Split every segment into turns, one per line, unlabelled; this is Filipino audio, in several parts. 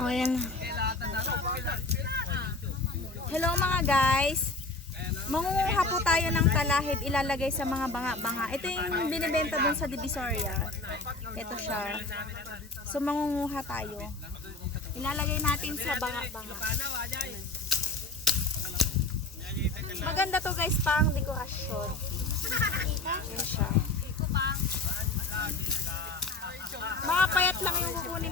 O, yan. Hello mga guys. Mangunguha po tayo ng talahib ilalagay sa mga banga-banga. Ito yung binibenta dun sa Divisoria. Ito siya. So mangunguha tayo. Ilalagay natin sa banga-banga. Maganda to guys pang dekorasyon. Yan siya. Mga payat lang yung kukunin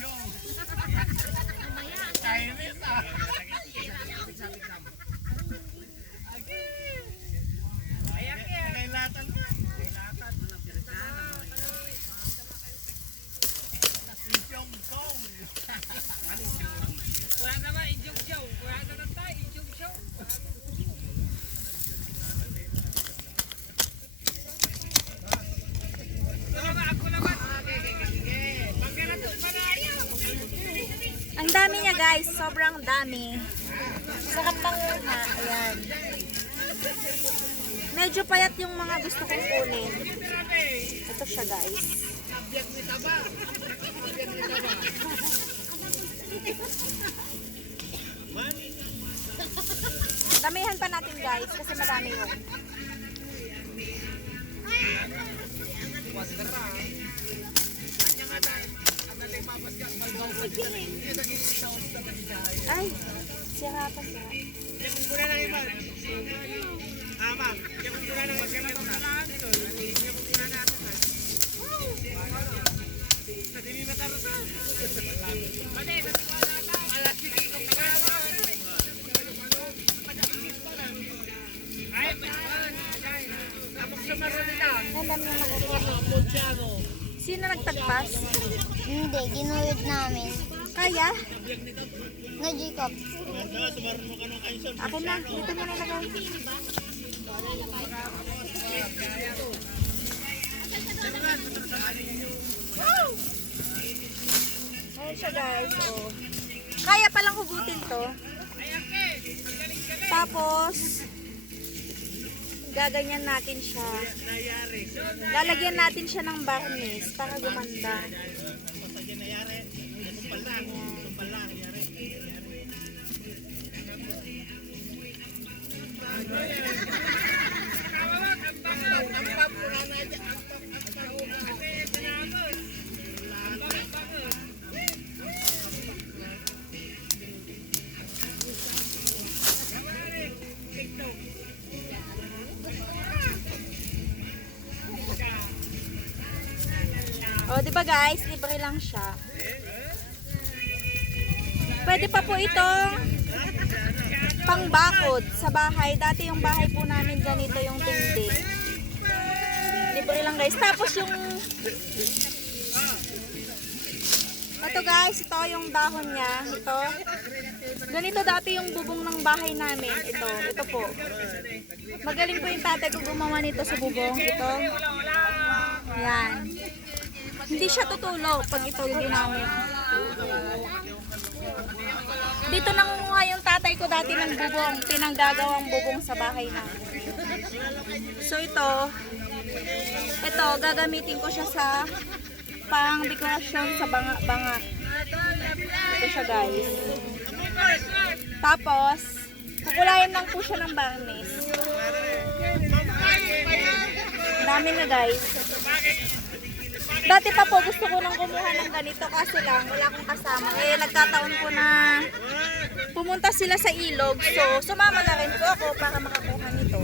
Yong. Chinese ah.
Ang dami niya guys, sobrang dami. Sarap manguha, ayan. Medyo payat yung mga gusto kong kunin. Ito siya guys. Damihan pa natin guys kasi madami yun. Ay, sira pa sira.
Diyan kung muna ng iba. Ah, ma'am. Diyan kung muna ng iba. Diyan kung muna natin. Sa dimi matarasa. Pwede, Alas sige kung kakaroon. Ay, Tapos sa
dami yung nakakita.
Pontiano.
Sino nagtagpas?
Hindi, ginuhit namin.
Kaya?
Na Jacob.
Akin na, dito mo nalagay. Ayan siya guys, oh. Kaya palang hugutin to. Tapos, gaganyan natin siya. Lalagyan natin siya ng varnish para gumanda. O, di ba guys, libre lang siya. Pwede pa po itong pangbakod sa bahay. Dati yung bahay po namin ganito yung dingding. Libre lang guys. Tapos yung ito guys, ito yung dahon niya. Ito. Ganito dati yung bubong ng bahay namin. Ito, ito po. Magaling po yung tatay ko gumawa nito sa bubong. Ito. Yan. Hindi siya tutulo pag ito ginamit. Dito nangunguha yung tatay ko dati ng bubong, pinanggagawang bubong sa bahay namin. So ito, ito gagamitin ko siya sa pang dekorasyon sa banga-banga. Ito siya guys. Tapos, kukulayan lang po siya ng barnis. Dami na guys. Dati pa po gusto ko nang kumuha ng ganito kasi lang wala akong kasama. Eh nagkataon po na pumunta sila sa ilog. So, sumama na rin po ako para makakuha nito.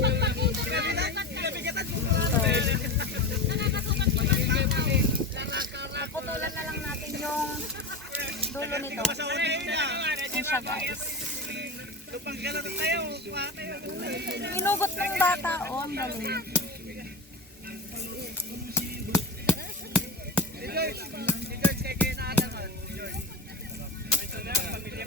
Magpakuto na?
Lang natin yung dulo nito. Siya guys.
Lupang galat tayo.
Inugot ng bata, oh, ang galing.
Si George. Si George kay kay naata man. George. Ito na, pamilya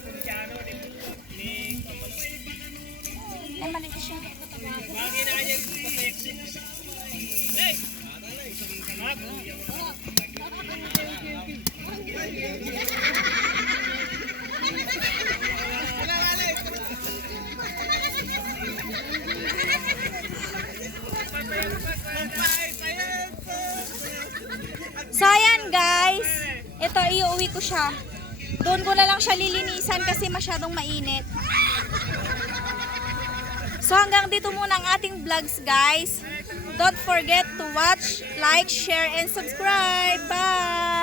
Ito, iuwi ko siya. Doon ko na lang siya lilinisan kasi masyadong mainit. So, hanggang dito muna ang ating vlogs guys. Don't forget to watch, like, share, and subscribe. Bye!